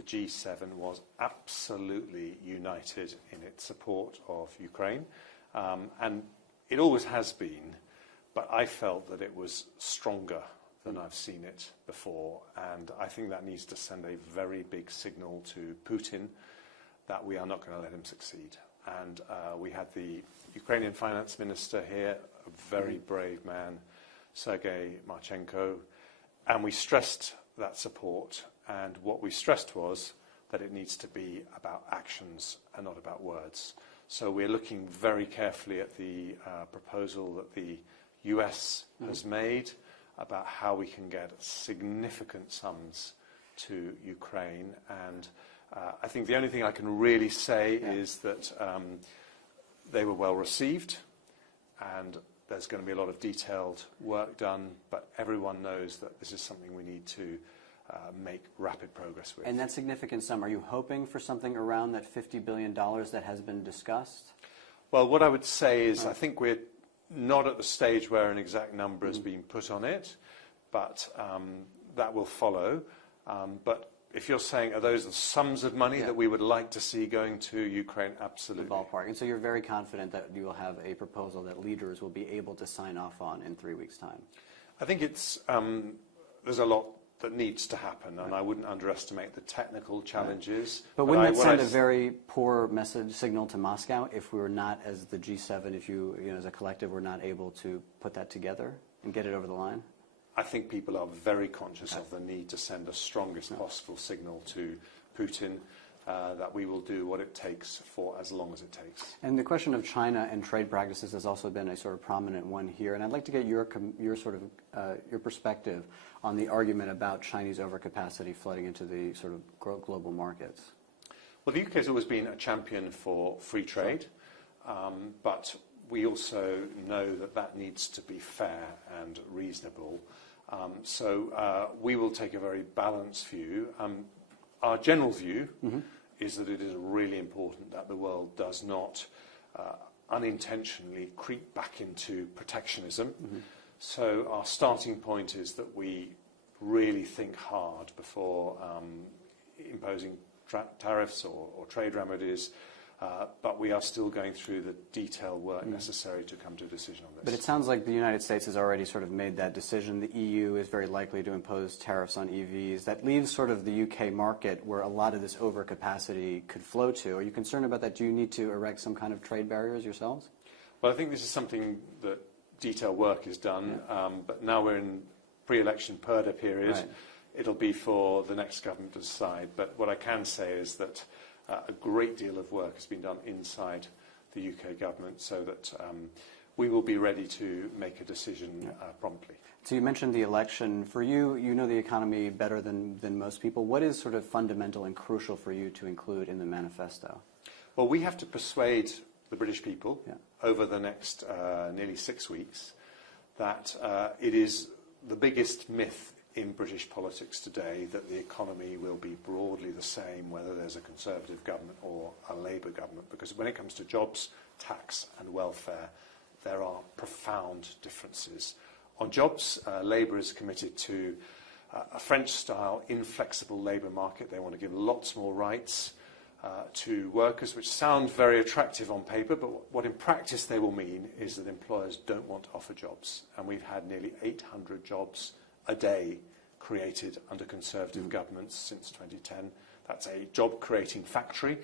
the G7 was absolutely united in its support of Ukraine, and it always has been, but I felt that it was stronger than I've seen it before, and I think that needs to send a very big signal to Putin that we are not going to let him succeed. And we had the Ukrainian finance minister here, a very brave man, Sergei Marchenko, and we stressed that support, and what we stressed was that it needs to be about actions and not about words. So we're looking very carefully at the proposal that the US has made about how we can get significant sums to Ukraine, and I think the only thing I can really say is that they were well received, and there's going to be a lot of detailed work done, but everyone knows that this is something we need to make rapid progress with. And that significant sum, are you hoping for something around that $50 billion that has been discussed? Well, what I would say is I think we're not at the stage where an exact number has been put on it, but that will follow. But if you're saying, are those the sums of money that we would like to see going to Ukraine? Absolutely. The ballpark. And so you're very confident that you will have a proposal that leaders will be able to sign off on in 3 weeks' time? I think it's there's a lot that needs to happen, and I wouldn't underestimate the technical challenges. But wouldn't that send a very poor signal to Moscow if we were not, as the G7, if you know, as a collective, were not able to put that together and get it over the line? I think people are very conscious of the need to send the strongest possible signal to Putin that we will do what it takes for as long as it takes. And the question of China and trade practices has also been a sort of prominent one here. And I'd like to get your perspective on the argument about Chinese overcapacity flooding into the sort of global markets. Well, the UK has always been a champion for free trade, but we also know that that needs to be fair and reasonable. So we will take a very balanced view. Our general view is that it is really important that the world does not unintentionally creep back into protectionism. So our starting point is that we really think hard before imposing tariffs or trade remedies, but we are still going through the detailed work necessary to come to a decision on this. But it sounds like the United States has already sort of made that decision. The EU is very likely to impose tariffs on EVs. That leaves sort of the UK market where a lot of this overcapacity could flow to. Are you concerned about that? Do you need to erect some kind of trade barriers yourselves? Well, I think this is something that detailed work is done, but now we're in pre-election purdah period. Right. It'll be for the next government to decide. But what I can say is that a great deal of work has been done inside the UK government so that we will be ready to make a decision promptly. So you mentioned the election. For you, you know the economy better than most people. What is sort of fundamental and crucial for you to include in the manifesto? Well, we have to persuade the British people over the next nearly 6 weeks that it is the biggest myth in British politics today that the economy will be broadly the same whether there's a Conservative government or a Labour government, because when it comes to jobs, tax and welfare, there are profound differences. On jobs, Labour is committed to a French-style inflexible labour market. They want to give lots more rights to workers, which sound very attractive on paper, but what in practice they will mean is that employers don't want to offer jobs. And we've had nearly 800 jobs a day created under Conservative governments since 2010. That's a job-creating factory.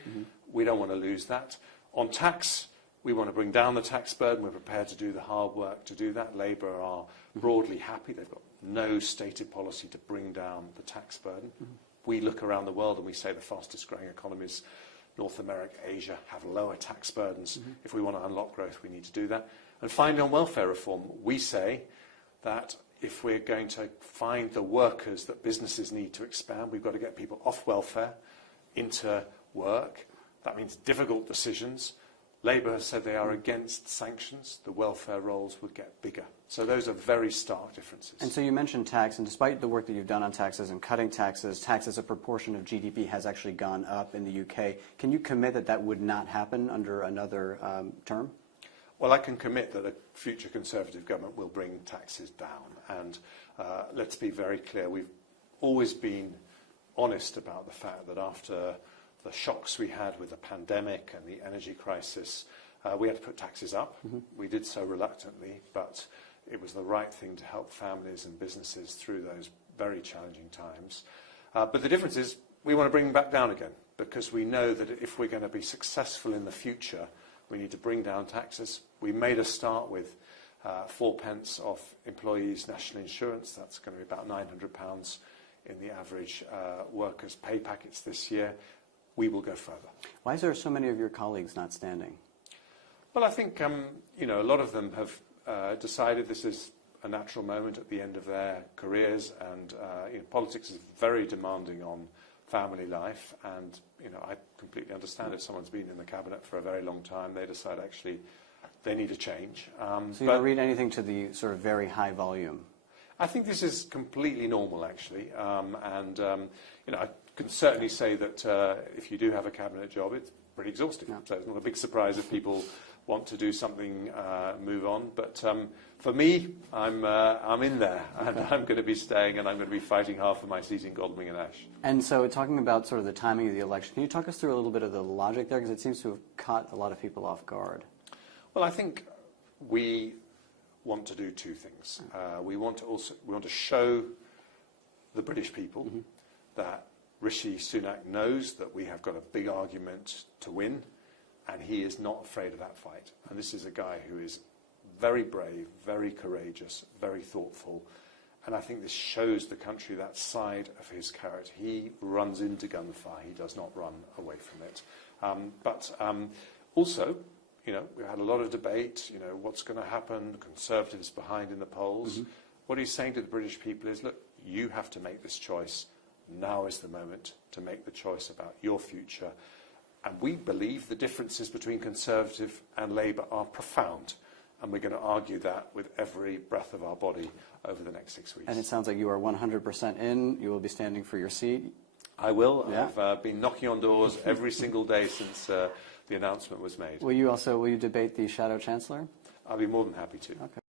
We don't want to lose that. On tax, we want to bring down the tax burden. We're prepared to do the hard work to do that. Labour are broadly happy. They've got no stated policy to bring down the tax burden. We look around the world and we say the fastest growing economies, North America, Asia, have lower tax burdens. If we want to unlock growth, we need to do that. And finally, on welfare reform, we say that if we're going to find the workers that businesses need to expand, we've got to get people off welfare into work. That means difficult decisions. Labour has said they are against sanctions. The welfare rolls would get bigger. So those are very stark differences. And so you mentioned tax, and despite the work that you've done on taxes and cutting taxes, tax as a proportion of GDP has actually gone up in the UK. Can you commit that that would not happen under another term? Well, I can commit that a future Conservative government will bring taxes down. And let's be very clear, we've always been honest about the fact that after the shocks we had with the pandemic and the energy crisis, we had to put taxes up. We did so reluctantly, but it was the right thing to help families and businesses through those very challenging times. But the difference is we want to bring them back down again, because we know that if we're going to be successful in the future, we need to bring down taxes. We made a start with 4p off employees' national insurance. That's going to be about £900 in the average workers' pay packets this year. We will go further. Why is there so many of your colleagues not standing? Well, I think a lot of them have decided this is a natural moment at the end of their careers, and politics is very demanding on family life, and I completely understand if someone's been in the cabinet for a very long time, they decide actually they need a change. So you don't read anything to the sort of very high volume? I think this is completely normal, actually, I can certainly say that if you do have a cabinet job, it's pretty exhausting. Yeah. So it's not a big surprise if people want to do something, move on. But for me, I'm in there, and I'm going to be staying, and I'm going to be fighting hard for my seat in Godalming and Ash. And so talking about sort of the timing of the election, can you talk us through a little bit of the logic there? Because it seems to have caught a lot of people off guard. Well, I think we want to do two things. We want to show the British people that Rishi Sunak knows that we have got a big argument to win, and he is not afraid of that fight. And this is a guy who is very brave, very courageous, very thoughtful, and I think this shows the country that side of his character. He runs into gunfire. He does not run away from it. Also, we've had a lot of debate, what's going to happen, Conservatives behind in the polls. What he's saying to the British people is, look, you have to make this choice. Now is the moment to make the choice about your future. And we believe the differences between Conservative and Labour are profound. And we're going to argue that with every breath of our body over the next 6 weeks. And it sounds like you are 100% in. You will be standing for your seat. I will. Yeah. I've been knocking on doors every single day since the announcement was made. Will you debate the Shadow Chancellor? I'll be more than happy to. Okay.